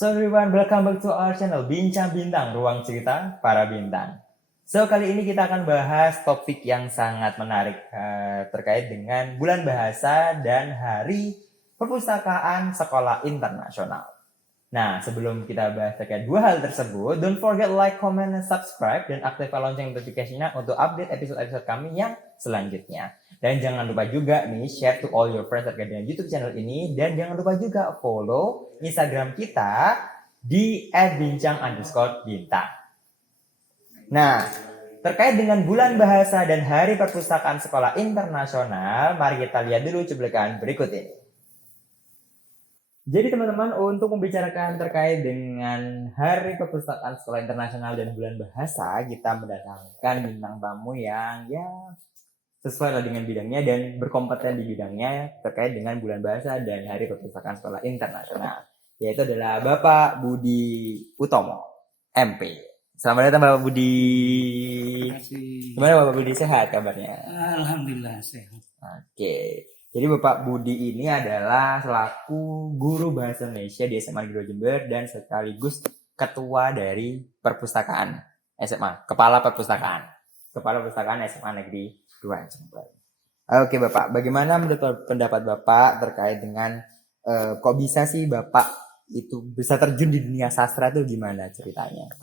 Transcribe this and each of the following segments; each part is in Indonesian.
So everyone, welcome back to our channel Bincang Bintang, Ruang Cerita Para Bintang. So kali ini kita akan bahas topik yang sangat menarik terkait dengan bulan bahasa dan hari perpustakaan sekolah internasional. Nah, sebelum kita bahas terkait dua hal tersebut, don't forget like, comment, and subscribe, dan aktifkan lonceng notifikasinya untuk update episode-episode kami yang selanjutnya. Dan jangan lupa juga nih, share to all your friends terkait dengan YouTube channel ini, dan jangan lupa juga follow Instagram kita di @bincang_bintang. Nah, terkait dengan bulan bahasa dan hari perpustakaan sekolah internasional, mari kita lihat dulu cuplikan berikut ini. Jadi teman-teman, untuk membicarakan terkait dengan Hari Perpustakaan Sekolah Internasional dan Bulan Bahasa, kita mendatangkan bintang tamu yang sesuai dengan bidangnya dan berkompeten di bidangnya terkait dengan Bulan Bahasa dan Hari Perpustakaan Sekolah Internasional, yaitu adalah Bapak Budi Utomo, MP. Selamat datang Bapak Budi. Terima kasih. Gimana Bapak Budi, sehat kabarnya? Alhamdulillah sehat. Oke. Jadi Bapak Budi ini adalah selaku guru bahasa Indonesia di SMA Negeri 2 Jember dan sekaligus ketua dari perpustakaan SMA, kepala perpustakaan SMA Negeri 2 Jember. Oke Bapak, bagaimana menurut pendapat Bapak terkait dengan kok bisa sih Bapak itu bisa terjun di dunia sastra itu gimana ceritanya?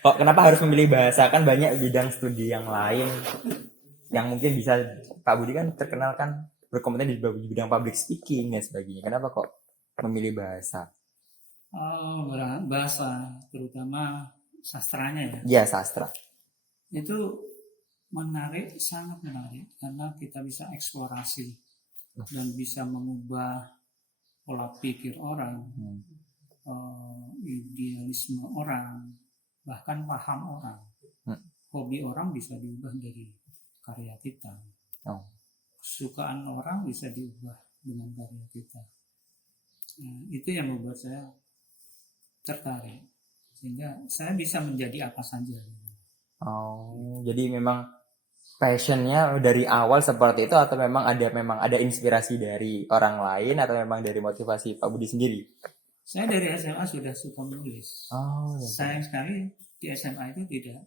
Kok kenapa harus memilih bahasa? Kan banyak bidang studi yang lain yang mungkin bisa, Pak Budi kan terkenal kan berkompeten di bidang public speaking dan sebagainya. Kenapa kok memilih bahasa? Bahasa, terutama sastranya ya. Ya, sastra. Itu menarik, sangat menarik karena kita bisa eksplorasi dan bisa mengubah pola pikir orang, idealisme orang, bahkan paham orang. Hobi orang bisa diubah dari karya kita. Kesukaan orang bisa diubah dengan karya kita. Nah, itu yang membuat saya tertarik sehingga saya bisa menjadi apa saja. Jadi memang passionnya dari awal seperti itu atau memang ada inspirasi dari orang lain atau memang dari motivasi Pak Budi sendiri? Saya dari SMA sudah suka menulis. Sayang sekali di SMA itu tidak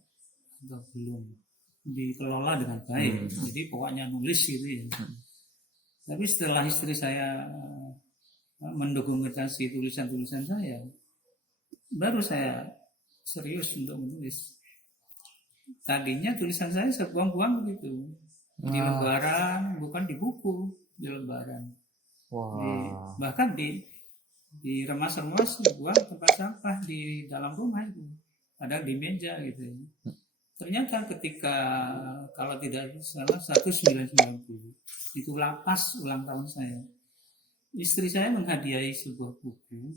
atau belum dikelola dengan baik. Jadi pokoknya nulis gitu ya. Tapi setelah istri saya mendokumentasi tulisan-tulisan saya, baru saya serius untuk menulis. Tadinya tulisan saya sebuang-buang gitu di lembaran, bukan di buku, di lembaran. Bahkan di remas-remas buang tempat sampah di dalam rumah itu, ada di meja gitu ya. Ternyata ketika kalau tidak salah 1990 itu lapas ulang tahun saya, istri saya menghadiahi sebuah buku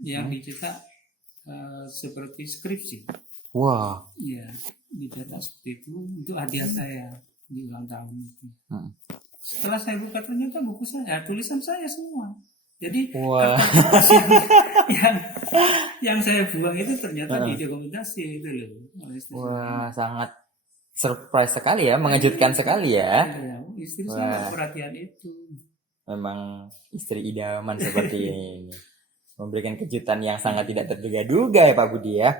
yang dicetak seperti skripsi. Ya, dicetak seperti itu untuk hadiah saya di ulang tahun itu. Setelah saya buka ternyata buku saya, tulisan saya semua. Jadi yang saya buang itu ternyata didokumentasi itu loh. Sangat surprise sekali ya, mengejutkan sekali ya. Istri sangat perhatian itu. Memang istri idaman seperti ini. Memberikan kejutan yang sangat tidak terduga-duga ya Pak Budi ya.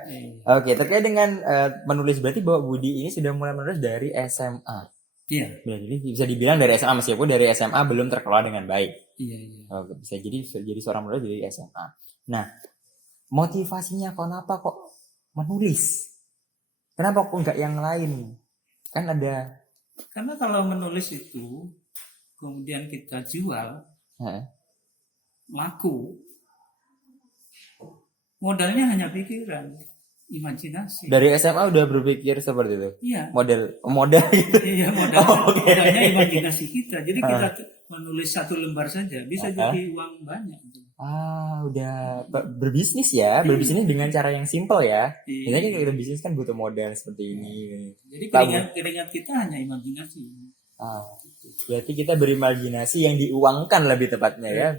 Oke, terkait dengan menulis, berarti Bapak Budi ini sudah mulai menulis dari SMA. Iya. Jadi bisa dibilang dari SMA, meskipun dari SMA belum terkelola dengan baik. Iya. Bisa jadi seorang penulis dari SMA. Nah, motivasinya kenapa kok menulis? Kenapa kok enggak yang lain? Kan ada. Karena kalau menulis itu kemudian kita jual, laku. Modalnya hanya pikiran, imajinasi. Dari SMA udah berpikir seperti itu. Iya. Model gitu. Iya, modalnya imajinasi kita. Jadi kita menulis satu lembar saja bisa jadi uang banyak. Udah berbisnis ya, berbisnis dengan cara yang simple ya. Biasanya kita bisnis kan butuh modal seperti ini. Jadi keringat kita hanya imajinasi. Berarti kita berimajinasi yang diuangkan lebih tepatnya ya.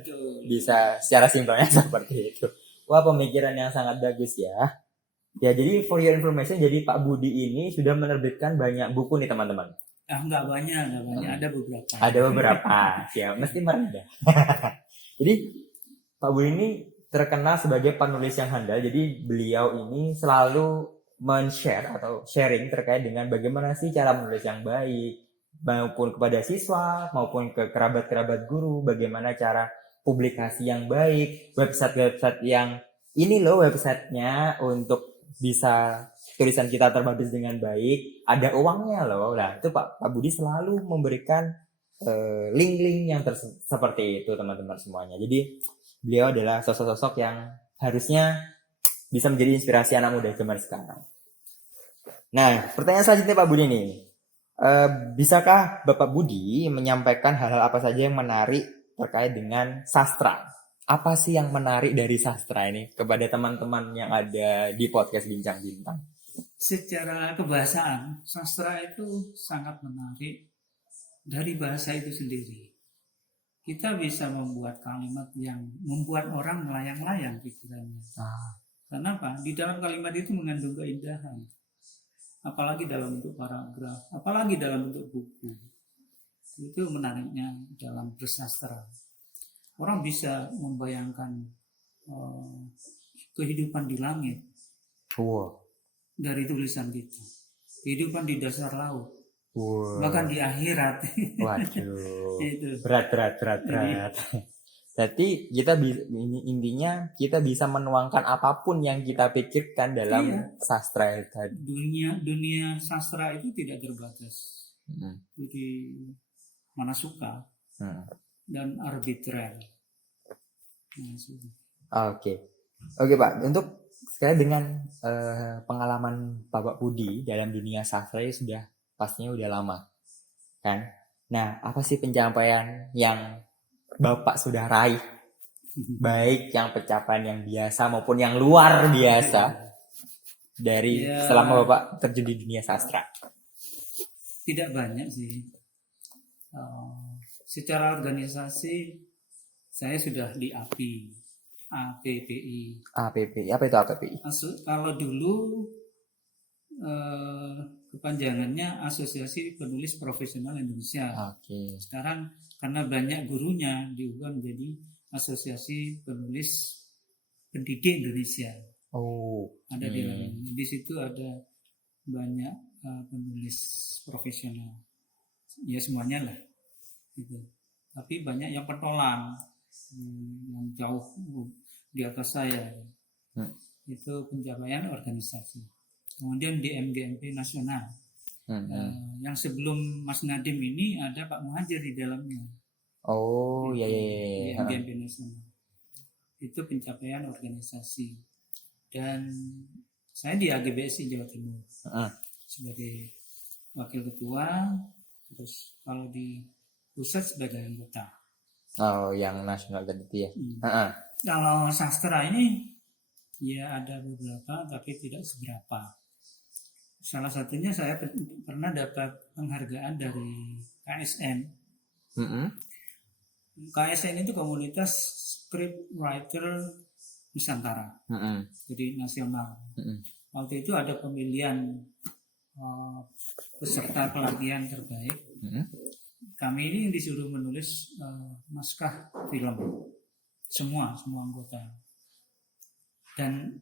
Bisa secara simpelnya seperti itu. Wah, pemikiran yang sangat bagus ya. Ya, jadi for your information, jadi Pak Budi ini sudah menerbitkan banyak buku nih teman-teman. Enggak banyak, ada beberapa. Ada beberapa, ya mesti merendah. Jadi Pak Budi ini terkenal sebagai penulis yang handal. Jadi beliau ini selalu men-share atau sharing terkait dengan bagaimana sih cara menulis yang baik, maupun kepada siswa, maupun ke kerabat-kerabat guru, bagaimana cara publikasi yang baik, website-website yang ini loh websitenya untuk bisa tulisan kita terbagus dengan baik, ada uangnya loh. Nah itu Pak Budi selalu memberikan link-link yang seperti itu teman-teman semuanya. Jadi beliau adalah sosok-sosok yang harusnya bisa menjadi inspirasi anak muda zaman sekarang. Nah, pertanyaan selanjutnya Pak Budi nih. Bisakah Bapak Budi menyampaikan hal-hal apa saja yang menarik terkait dengan sastra? Apa sih yang menarik dari sastra ini kepada teman-teman yang ada di podcast Bincang Bintang? Secara kebahasaan, sastra itu sangat menarik dari bahasa itu sendiri. Kita bisa membuat kalimat yang membuat orang melayang-layang pikirannya. Kenapa? Di dalam kalimat itu mengandung keindahan. Apalagi dalam bentuk paragraf, apalagi dalam bentuk buku. Itu menariknya dalam bersastra. Orang bisa membayangkan kehidupan di langit dari tulisan kita, kehidupan di dasar laut, bahkan di akhirat. Waduh, Itu. berat. Jadi intinya kita bisa menuangkan apapun yang kita pikirkan dalam sastra tadi. Dunia sastra itu tidak terbatas. Jadi mana suka dan arbitrer. Oke Pak, untuk sekali dengan pengalaman Bapak Budi dalam dunia sastra sudah pastinya udah lama, kan? Nah, apa sih pencapaian yang Bapak sudah raih, baik yang pencapaian yang biasa maupun yang luar biasa dari selama Bapak terjun di dunia sastra? Tidak banyak sih. Secara organisasi saya sudah di APPI. Apa itu APPI? Kalau dulu kepanjangannya Asosiasi Penulis Profesional Indonesia. Sekarang karena banyak gurunya diubah menjadi Asosiasi Penulis Pendidik Indonesia. Ada di situ ada banyak penulis profesional. Ya semuanya lah. Gitu. Tapi banyak yang pentolan, yang jauh di atas saya. Itu pencapaian organisasi. Kemudian di MGMP nasional. Yang sebelum Mas Nadim ini ada Pak Muhajir di dalamnya. Di MGMP nasional. Itu pencapaian organisasi. Dan saya di AGBSI Jawa Timur sebagai wakil ketua. Terus kalau di pusat sebagai anggota. Yang nasional tadi ya. Kalau sastra ini ya ada beberapa tapi tidak seberapa. Salah satunya saya pernah dapat penghargaan dari KSN. KSN itu komunitas scriptwriter Nusantara. Jadi nasional. Waktu itu ada pemilihan peserta pelatihan terbaik. Kami ini disuruh menulis naskah film. Semua anggota. Dan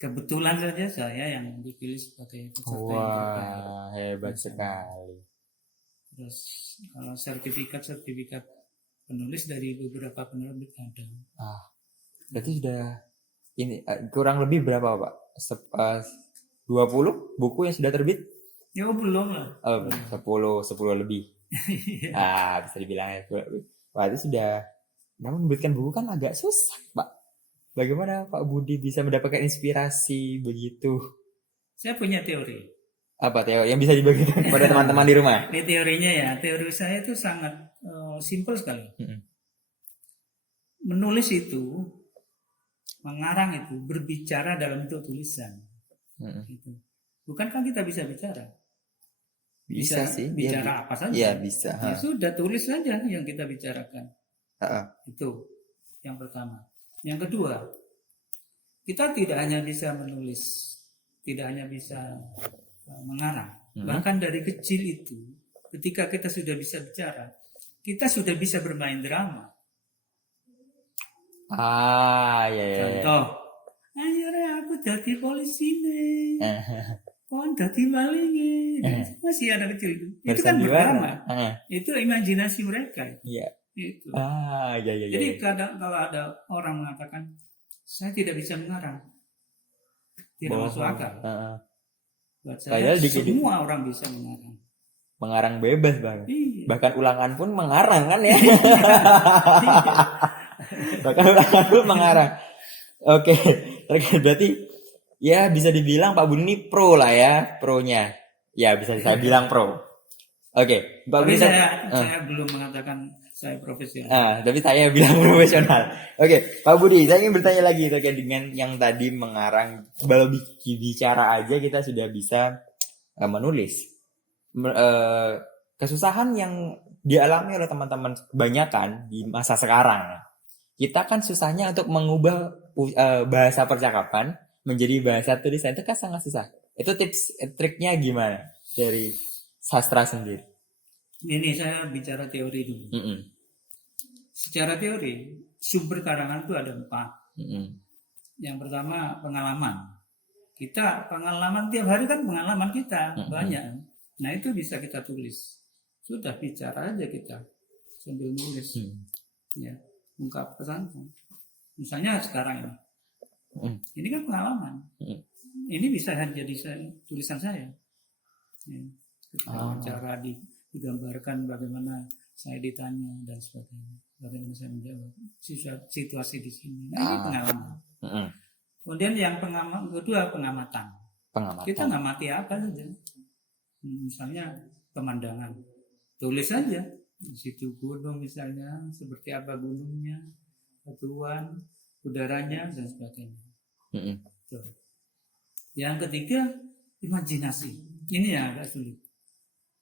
kebetulan saja saya yang dipilih sebagai peserta yang terbaik. Hebat sekali. Terus kalau sertifikat penulis dari beberapa penerbit ada. Berarti sudah ini kurang lebih berapa Pak? 20 buku yang sudah terbit? Ya belum lah. 10 lebih. Bisa dibilang ya. Wah itu sudah. Namun menerbitkan buku kan agak susah Pak. Bagaimana Pak Budi bisa mendapatkan inspirasi begitu? Saya punya teori. Apa teori yang bisa dibagikan kepada teman-teman di rumah? Ini teorinya ya. Teori saya itu sangat simpel sekali. Menulis itu, mengarang itu, berbicara dalam bentuk tulisan. Gitu. Bukankah kita bisa bicara? Bisa sih. Bicara apa saja. Iya bisa. Ya sudah, tulis saja yang kita bicarakan. Itu yang pertama. Yang kedua, kita tidak hanya bisa menulis, tidak hanya bisa mengarang. Bahkan dari kecil itu, ketika kita sudah bisa bicara, kita sudah bisa bermain drama. Ya, ya, ya. Contoh, ayo re aku jadi polisi nih, Eh, kon jadi maling nih. Masih anak kecil itu kan bersandiwara. berdrama. Itu imajinasi mereka. Iya. Itu. Ya, ya, ya. Jadi kadang kalau ada orang mengatakan saya tidak bisa mengarang, tidak masuk akal. Buat saya Padahal dikit-dikit semua orang bisa mengarang. mengarang bebas banget. Iya. Bahkan ulangan pun mengarang kan ya. Bahkan ulangan pun mengarang. Oke, berarti ya bisa dibilang Pak Budi ini pro lah ya, pronya. Ya bisa saya bilang pro. Oke, Pak Tapi Budi. saya belum mengatakan saya profesional. Tapi saya bilang profesional. Oke, Pak Budi, saya ingin bertanya lagi terkait dengan yang tadi mengarang. Kalau bicara aja kita sudah bisa menulis. Kesusahan yang dialami oleh teman-teman kebanyakan di masa sekarang. Kita kan susahnya untuk mengubah bahasa percakapan menjadi bahasa tulisan itu kan sangat susah. Itu tips triknya gimana dari sastra sendiri? Ini saya bicara teori dulu. Secara teori, sumber karangan itu ada 4. Yang pertama pengalaman. Kita pengalaman tiap hari kan pengalaman kita banyak. Nah itu bisa kita tulis. Sudah bicara aja kita sambil nulis. Ya, ungkap pesan. Misalnya sekarang ini. Ini kan pengalaman. Ini bisa jadi tulisan saya. Ya. Cara digambarkan bagaimana saya ditanya dan sebagainya. Bagaimana saya menjawab situasi di sini. Nah, ini pengalaman. Kemudian yang kedua pengamatan. Kita ngamati apa saja. Misalnya pemandangan. Tulis saja. Di situ gunung misalnya, seperti apa gunungnya, batuan, udaranya dan sebagainya. Yang ketiga imajinasi. Ini yang agak sulit.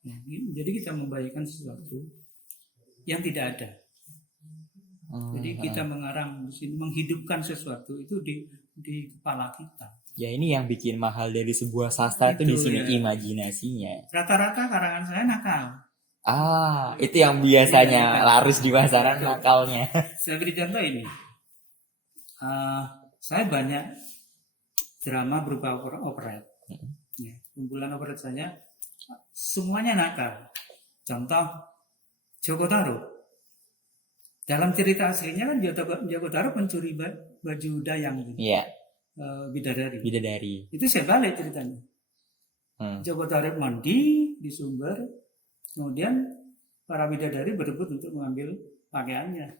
Ya, jadi kita membayangkan sesuatu yang tidak ada. Jadi kita mengarang di sini, menghidupkan sesuatu itu di kepala kita. Ya ini yang bikin mahal dari sebuah sastra itu di sini ya. Imajinasinya. Rata-rata karangan saya nakal. Itu yang biasanya laris di pasaran nakalnya. Saya beri contoh ini. Saya banyak drama berupa operet. Ya, kumpulan operet saya semuanya nakal. Contoh Joko Tarub. Dalam cerita aslinya kan Joko Tarub mencuri baju dayang. Iya. Bidadari. Itu saya balik ceritanya. Joko Tarub mandi di sumber, kemudian para bidadari berebut untuk mengambil pakaiannya.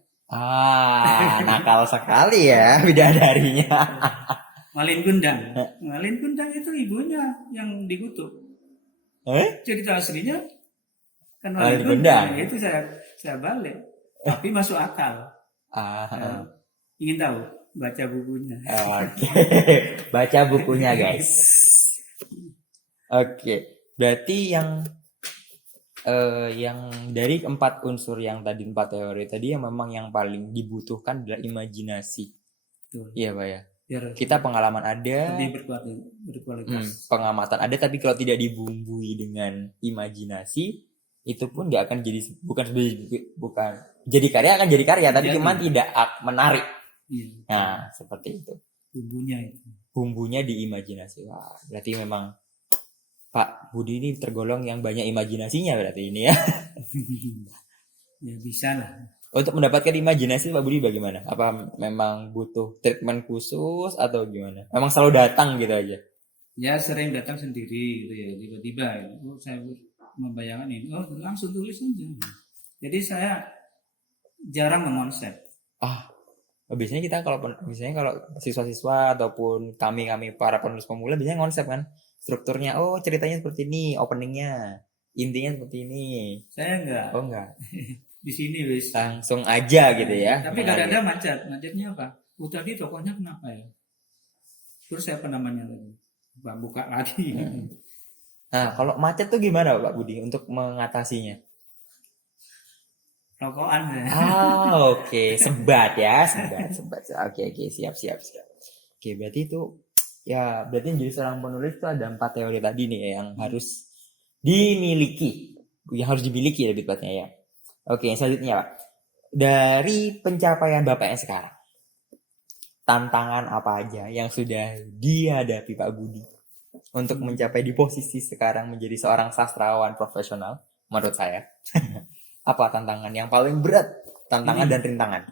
Nakal sekali ya bidadarinya. Malin Kundang itu ibunya yang dikutuk. Cerita aslinya kan Malin Kundang. Itu saya balik, tapi masuk akal. Ingin tahu? Baca bukunya. Oke. Baca bukunya guys. Oke. Berarti yang dari 4 unsur yang tadi 4 teori tadi yang memang yang paling dibutuhkan adalah imajinasi. Betul. Iya Pak ya. Kita pengalaman ada, lebih berkualitas. Pengamatan ada, tapi kalau tidak dibumbui dengan imajinasi itu pun nggak akan jadi bukan jadi karya, akan jadi karya tapi cuma tidak menarik. Iya. Nah seperti itu. Bumbunya di imajinasi. Wah berarti memang Pak Budi ini tergolong yang banyak imajinasinya berarti ini ya. Ya bisa lah. Untuk mendapatkan imajinasi Pak Budi bagaimana? Apa memang butuh treatment khusus atau gimana? Memang selalu datang gitu aja? Ya sering datang sendiri gitu ya. Tiba-tiba saya membayangkan ini, langsung tulis aja. Jadi saya jarang mengonsep. Biasanya kita kalau siswa-siswa ataupun kami para penulis pemula biasanya konsep kan strukturnya. Ceritanya seperti ini, openingnya, intinya seperti ini. Saya enggak. Enggak. Di sini wis langsung aja gitu ya. Tapi kadang-kadang macetnya apa? Tadi tokohnya kenapa ya? Terus saya namanya lagi buka lagi. Nah kalau macet tuh gimana Pak Budi untuk mengatasinya? Rokokan ya. Oke. Sebat. Oke, siap. Oke, berarti itu ya berarti jadi seorang penulis itu ada 4 teori tadi nih yang harus dimiliki. Yang harus dimiliki lebih tepatnya ya. Oke, selanjutnya Pak. Dari pencapaian Bapak yang sekarang. tantangan apa aja yang sudah dihadapi Pak Budi untuk mencapai di posisi sekarang menjadi seorang sastrawan profesional menurut saya? Apa tantangan yang paling berat, tantangan Ini. dan rintangan?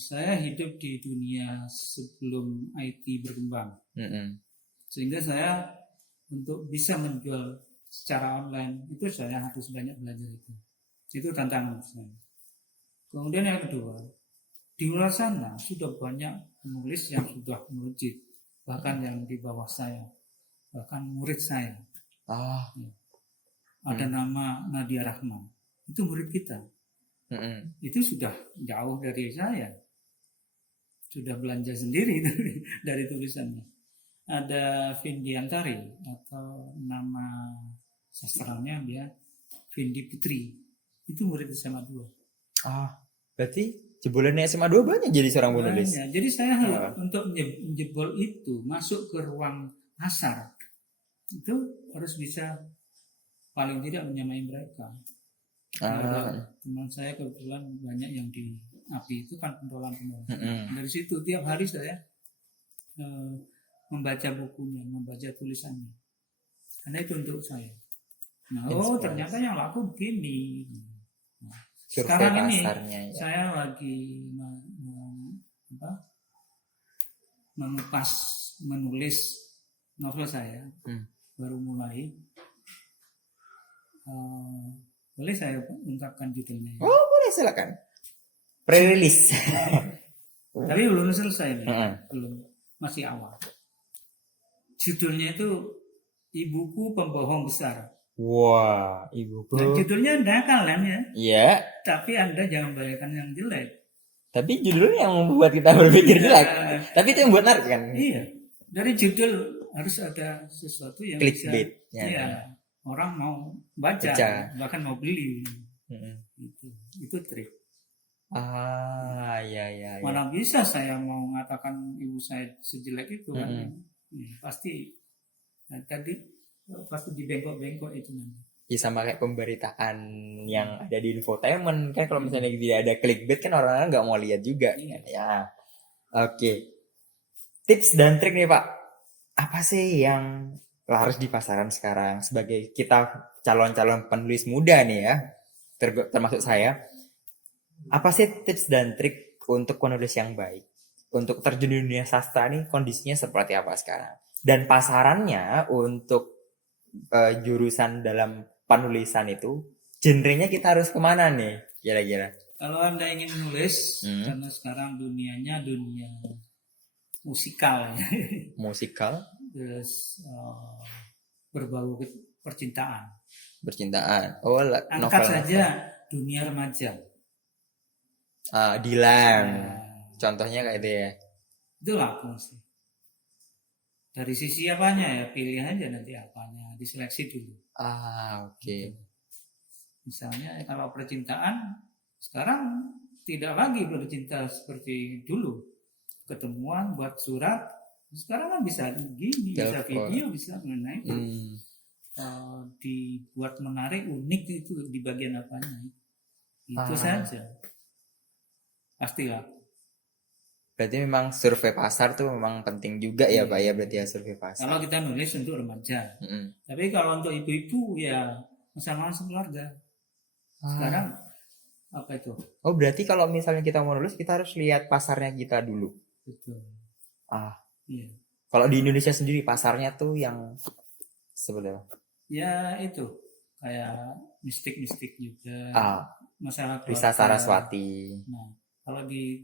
Saya hidup di dunia sebelum IT berkembang, Mm-mm. sehingga saya untuk bisa menjual secara online itu saya harus banyak belajar itu tantangan saya. Kemudian yang kedua, di luar sana sudah banyak penulis yang sudah melejit, bahkan yang di bawah saya, bahkan murid saya. Ah, Ada nama Nadia Rahman, itu murid kita. mm-mm. Itu sudah jauh dari saya, sudah belanja sendiri dari tulisannya. Ada Vindi Antari atau nama sastranya dia Vindi Putri, itu murid SMA 2. Berarti jebolannya SMA 2 banyak jadi seorang penulis. Banyak. Jadi saya untuk menjebol itu masuk ke ruang pasar itu harus bisa paling tidak menyamai mereka. Teman saya kebetulan banyak yang di API itu kan pentolan. Dari situ tiap hari saya membaca bukunya, membaca tulisannya. Karena itu untuk saya. Nah, ternyata yang laku begini. Sekarang ini saya lagi mengupas menulis novel saya, baru mulai. Boleh saya ungkapkan judulnya? Oh, boleh, silakan. Pre-release. Tapi belum selesai nih, belum, masih awal. Judulnya itu Ibuku Pembohong Besar. Wah, ibuku. Dan judulnya nakal kan ya? Iya. Tapi Anda jangan bayangkan yang jelek. Tapi judulnya yang membuat kita berpikir jelek. Tapi itu yang buat narik kan? Iya. Dari judul harus ada sesuatu yang clickbait. Bisa. Iya. Orang mau baca, bahkan mau beli. Itu trik. Iya. Mana bisa saya mau mengatakan ibu saya sejelek itu kan? Pasti tadi pasti dibengkok-bengkok itu nanti. Ya sama kayak pemberitaan yang ada di infotainment kan, kalau misalnya tidak ada clickbait kan orang-orang nggak mau lihat juga. Ya, oke. Tips dan trik nih Pak, apa sih yang harus di pasaran sekarang sebagai kita calon-calon penulis muda nih ya, termasuk saya? Apa sih tips dan trik untuk penulis yang baik? Untuk terjun di dunia sastra nih kondisinya seperti apa sekarang? Dan pasarannya untuk jurusan dalam penulisan itu, genrenya kita harus kemana nih kira-kira? Kalau Anda ingin menulis, karena sekarang dunianya dunia musikal ya. Musikal? Terus berbau percintaan. Oh, angkat saja dunia remaja. Dilan. Contohnya kayak itu ya. Itu laku sih. Dari sisi apanya ya, pilih aja nanti apanya, diseleksi dulu. Oke. Misalnya kalau percintaan sekarang tidak lagi bercinta seperti dulu, ketemuan buat surat. Sekarang kan bisa gini, bisa video, bisa mengenai dibuat menarik, unik itu di bagian apanya. Itu saja. Pastilah. Berarti memang survei pasar tuh memang penting juga ya Pak ya, berarti ya survei pasar. Kalau kita nulis untuk remaja. Tapi kalau untuk ibu-ibu ya masa-masa keluarga. Sekarang apa itu? Oh, berarti kalau misalnya kita mau nulis kita harus lihat pasarnya kita dulu. Betul. Iya. Kalau di Indonesia sendiri pasarnya tuh yang sebenarnya? Ya itu kayak mistik-mistik juga. Masalah keluarga. Risa Saraswati. Nah, kalau di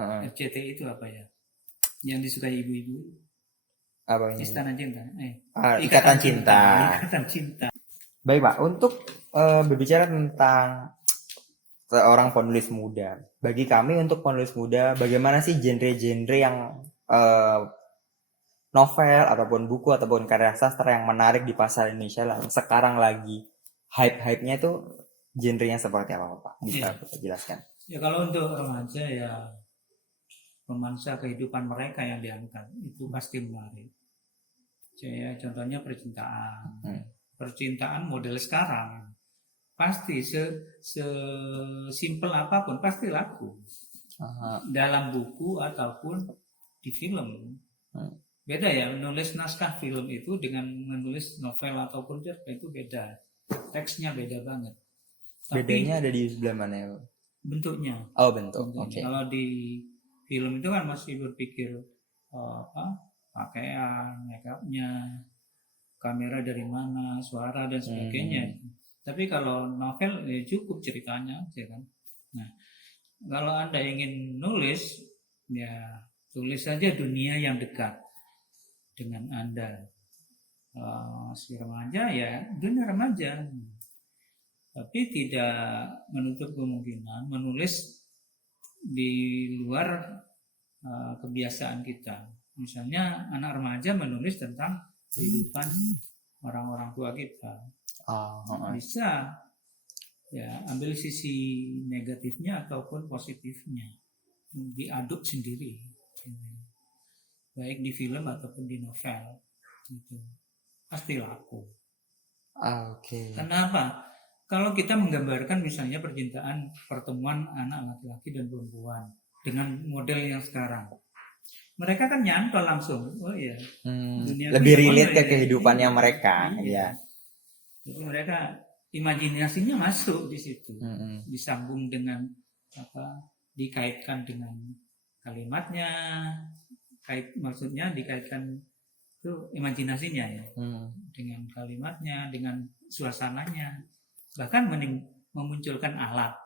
RCTI itu apa ya? Yang disukai ibu-ibu? Apa ini? Istana Cinta. Ikatan Cinta. Ikatan Cinta. Baik Pak, untuk berbicara tentang seorang penulis muda, bagi kami untuk penulis muda, bagaimana sih genre-genre yang novel ataupun buku ataupun karya sastra yang menarik di pasar Indonesia lah sekarang lagi hype-hype-nya itu genrenya seperti apa Pak? Bisa jelaskan? Ya kalau untuk remaja ya romansa kehidupan mereka yang diangkat itu pasti menarik. Ya, contohnya percintaan. Percintaan model sekarang pasti sesimpel apapun pasti laku. dalam buku ataupun di film. Beda ya, menulis naskah film itu dengan menulis novel ataupun cerpen itu beda. Teksnya beda banget. Tapi Bedanya ada di sebelah mana ya? bentuknya. Oh, bentuk. Bentuknya. Oke. Kalau di film itu kan masih berpikir pakaian, make upnya, kamera dari mana, suara dan sebagainya. Tapi kalau novel ya cukup ceritanya aja kan. Nah, kalau Anda ingin nulis, ya tulis saja dunia yang dekat dengan Anda. Si remaja ya dunia remaja. Tapi tidak menutup kemungkinan menulis di luar kebiasaan kita. Misalnya anak remaja menulis tentang kehidupan orang-orang tua kita. Bisa ya ambil sisi negatifnya ataupun positifnya, diaduk sendiri, baik di film ataupun di novel, gitu. Pasti laku. Oke. Kenapa? Kalau kita menggambarkan misalnya percintaan pertemuan anak laki-laki dan perempuan dengan model yang sekarang, mereka kan nyantol langsung. Oh iya. Lebih relate ke kehidupannya mereka. Iya. Jadi mereka imajinasinya masuk di situ, disambung dengan dikaitkan dengan kalimatnya, maksudnya dikaitkan itu imajinasinya ya, dengan kalimatnya, dengan suasananya, bahkan memunculkan alat.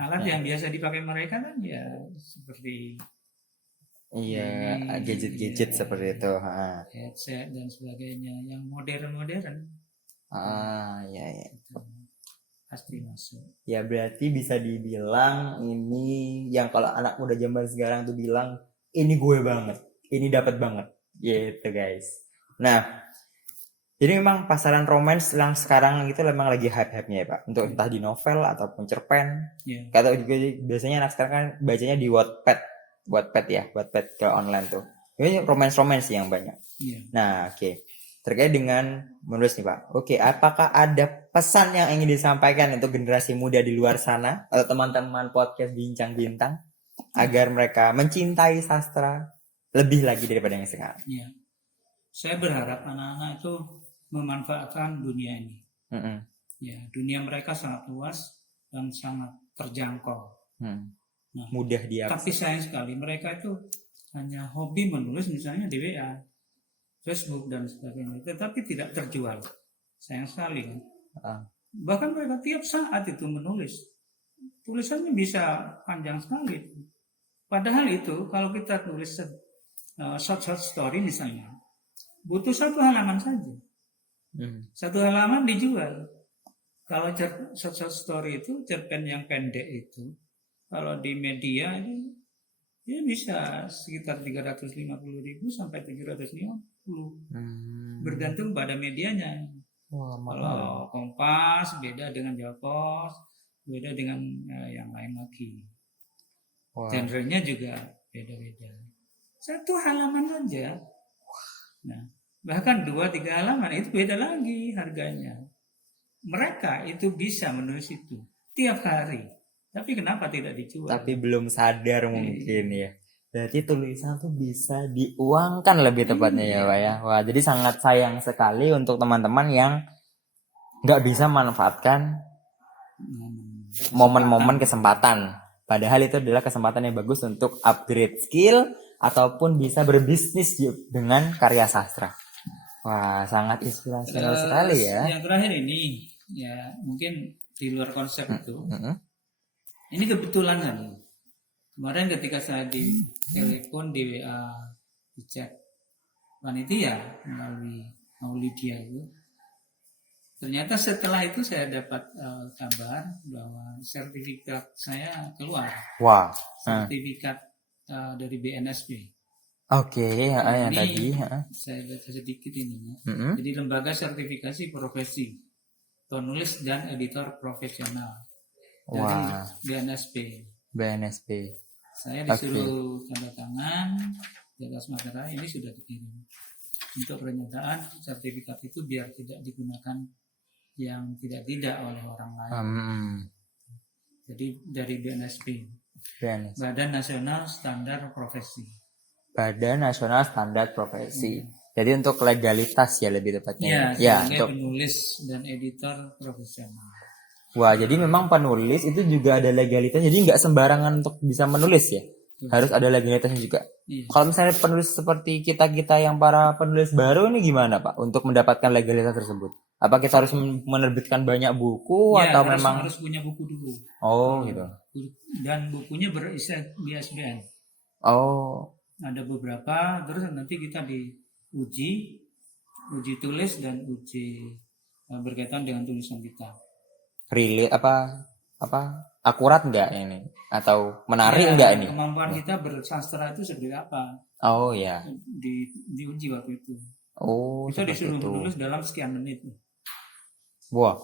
Alat yang biasa dipakai mereka kan ya seperti gadget-gadget seperti itu. Headset dan sebagainya yang modern-modern. Ya. Pasti masuk. Ya berarti bisa dibilang ini yang kalau anak muda zaman sekarang tuh bilang ini gue banget, ini dapat banget, gitu guys. Nah, jadi memang pasaran romance yang sekarang itu memang lagi hype-hype-nya ya Pak, untuk entah di novel ataupun cerpen. Atau juga biasanya anak sekarang kan bacanya di Wattpad ya, Wattpad ke online tuh. Ini romance yang banyak. Nah, oke. Terkait dengan menulis nih Pak. Oke, apakah ada pesan yang ingin disampaikan untuk generasi muda di luar sana atau teman-teman podcast Bincang Bintang agar mereka mencintai sastra lebih lagi daripada yang sekarang? Iya. Saya berharap anak-anak itu memanfaatkan dunia ini. Ya, dunia mereka sangat luas dan sangat terjangkau. Nah, mudah diakses. Tapi sayang sekali mereka itu hanya hobi menulis misalnya di WA, Facebook dan sebagainya, tetapi tidak terjual. Sayang sekali kan. Bahkan mereka tiap saat itu menulis, tulisannya bisa panjang sekali. Padahal itu kalau kita tulis short story misalnya, butuh 1 halaman saja. 1 halaman dijual. Kalau short story itu cerpen yang pendek itu, kalau di media itu ya bisa sekitar 350.000 sampai 750. Bergantung pada medianya. Kalau Kompas beda dengan Japos, beda dengan yang lain lagi. Genrenya juga beda-beda. 1 halaman saja. Nah, bahkan 2-3 halaman itu beda lagi harganya. Mereka itu bisa menulis itu tiap hari. Tapi kenapa tidak dijual? Tapi belum sadar mungkin ya. Berarti tulisan tuh bisa diuangkan lebih tepatnya ya Pak ya. Wah, jadi sangat sayang sekali untuk teman-teman yang nggak bisa manfaatkan momen-momen kesempatan. Padahal itu adalah kesempatan yang bagus untuk upgrade skill ataupun bisa berbisnis dengan karya sastra. Wah, sangat inspirasional sekali ya. Yang terakhir ini, ya mungkin di luar konsep itu. Ini kebetulan kan. Kemarin ketika saya di telepon, di WA, di chat panitia melalui Maulidia itu, ternyata setelah itu saya dapat kabar bahwa sertifikat saya keluar. Wah. Sertifikat dari BNSP. Oke, yang ini tadi. Saya baca sedikit ini. Jadi lembaga sertifikasi profesi penulis dan editor profesional dari BNSP. Saya disuruh tanda tangan di atas materai, ini sudah dikirim untuk pernyataan sertifikat itu biar tidak digunakan yang tidak oleh orang lain. Jadi dari BNSP, BNS. Badan Nasional Standar Profesi. Badan Nasional Standar Profesi. Jadi untuk legalitas ya lebih tepatnya. Ya, sebagai untuk penulis dan editor profesional. wah, jadi memang penulis itu juga ada legalitas. Jadi nggak sembarangan untuk bisa menulis ya. Harus ada legalitasnya juga. Iya. Kalau misalnya penulis seperti kita-kita yang para penulis baru ini gimana Pak untuk mendapatkan legalitas tersebut? Apa kita harus menerbitkan banyak buku Ya, atau harus, memang harus punya buku dulu. oh gitu. Dan bukunya berisi ISBN. Oh, Ada beberapa, terus nanti kita diuji, uji tulis dan uji berkaitan dengan tulisan kita. relate apa akurat nggak ini atau menarik Ya, nggak ini? kemampuan kita bersastra itu seperti apa? Oh ya. Diuji waktu itu. Oh, Kita seperti disuruh itu. menulis dalam sekian menit. Wah,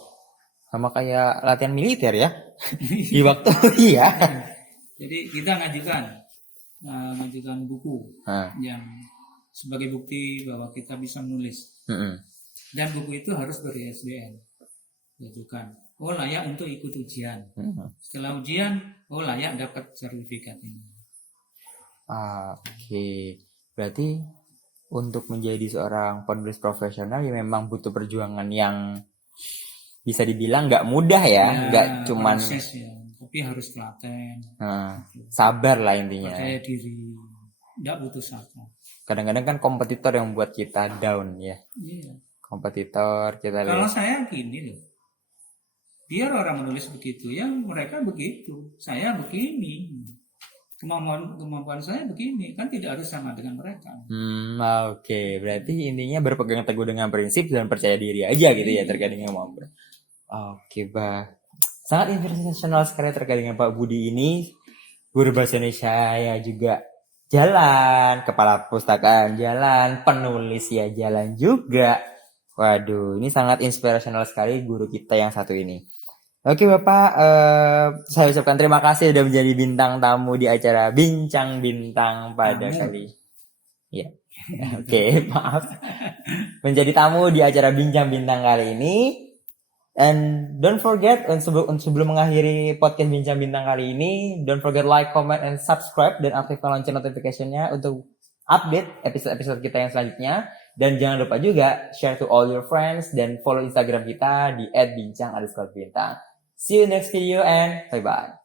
sama kayak latihan militer ya. Di waktu iya. Jadi kita ngajukan buku Nah, yang sebagai bukti bahwa kita bisa menulis. mm-mm. Dan buku itu harus ber-ISBN. Diajukan. Oh, layak untuk ikut ujian. Mm-mm. Setelah ujian, oh layak dapat sertifikat ini. Oke. Berarti untuk menjadi seorang penulis profesional ya memang butuh perjuangan yang bisa dibilang nggak mudah ya, nggak cuman proses ya, tapi harus telaten, sabar lah intinya. percaya diri, nggak butuh sabar. Kadang-kadang kan kompetitor yang buat kita down ya. Iya. Kompetitor kita Kalau lihat. saya gini loh, biar orang menulis begitu, ya mereka begitu, saya begini. Kemampuan saya begini, kan tidak harus sama dengan mereka. Oke. Berarti intinya berpegang teguh dengan prinsip dan percaya diri aja gitu ya terkait dengan kemampuan. Oke, Bah. Sangat inspirasional sekali terkait dengan Pak Budi ini. Guru bahasa Indonesia ya juga jalan, kepala pustakaan jalan, penulis ya jalan juga. Waduh, ini sangat inspirasional sekali guru kita yang satu ini. Oke Bapak, saya ucapkan terima kasih sudah menjadi bintang tamu di acara Bincang Bintang pada kali. Ya, oke, maaf. Menjadi tamu di acara Bincang Bintang kali ini. And don't forget, sebelum mengakhiri podcast Bincang Bintang kali ini, don't forget like, comment, and subscribe, dan aktifkan lonceng notification-nya untuk update episode-episode kita yang selanjutnya. Dan jangan lupa juga share to all your friends dan follow Instagram kita di @bincang_bintang. See you next video and bye-bye.